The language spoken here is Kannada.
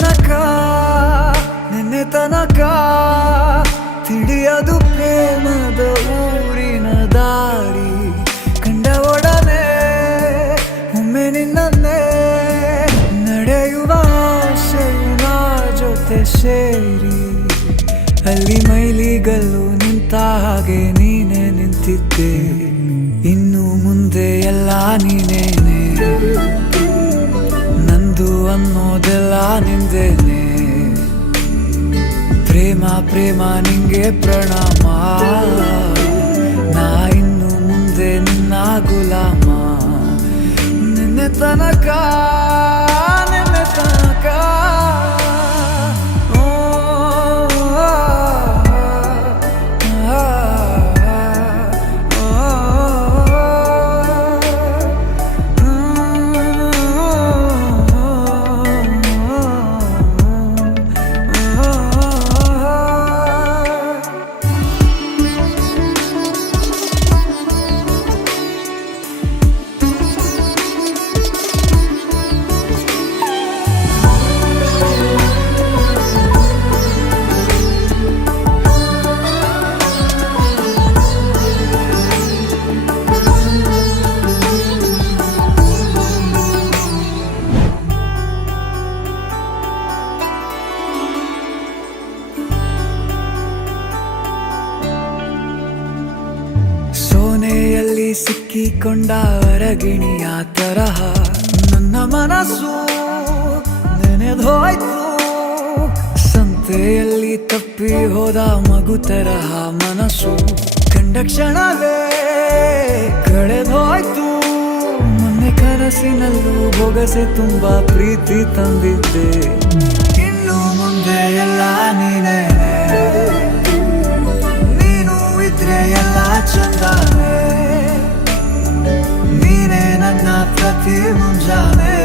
ತನಕ ನಿನ್ನೆ ತನಕ ತಿಳಿಯದು ಪ್ರೇಮದ ಊರಿನ ದಾರಿ ಕಂಡ ಒಡನೆ ಒಮ್ಮೆ ನಿನ್ನೇ ನಡೆಯುವ ಆಸೆಯ ಜೊತೆ ಸೇರಿ ಅಲ್ಲಿ ಮೈಲಿಗಲ್ಲು ನಿಂತ ಹಾಗೆ ನೀನೆ ನಿಂತಿದ್ದೆ ಇನ್ನು ಮುಂದೆ ಎಲ್ಲ ನೀನೇನೆ ನಂದು ಅನ್ನೋದೆಲ್ಲ ನಿಂದೇನೆ ಪ್ರೇಮ ಪ್ರೇಮ ನಿಂಗೆ ಪ್ರಣಾಮ ನಾ ಇನ್ನು ಮುಂದೆ ನಿನ್ನ ಗುಲಾಮ ನಿನ್ನೆ ತನಕ ನಿನ್ನೆ ತನಕ ಸೋನೆಯಲ್ಲಿ ಸಿಕ್ಕಿಕೊಂಡ ಅರಗಿಣಿಯ ತರಹ ನನ್ನ ಮನಸ್ಸು ನೆನೆದೋಯ್ತು ಸಂತೆಯಲ್ಲಿ ತಪ್ಪಿ ಹೋದ ಮಗು ತರಹ ಮನಸ್ಸು ಕಂಡ ಕ್ಷಣವೇ ಕಳೆದೋಯ್ತು ಮೊನ್ನೆ ಕನಸಿನಲ್ಲೂ ಬೊಗಸೆ ತುಂಬಾ ಪ್ರೀತಿ ತಂದಿದ್ದೆ ಇನ್ನು ಮುಂದೆ ಎಲ್ಲ ನೀನೇ ಎಲ್ಲ ಚಂದಾನೆ ನೀನೇ ನನ್ನ ಪ್ರತಿ ಮುಂಜಾನೆ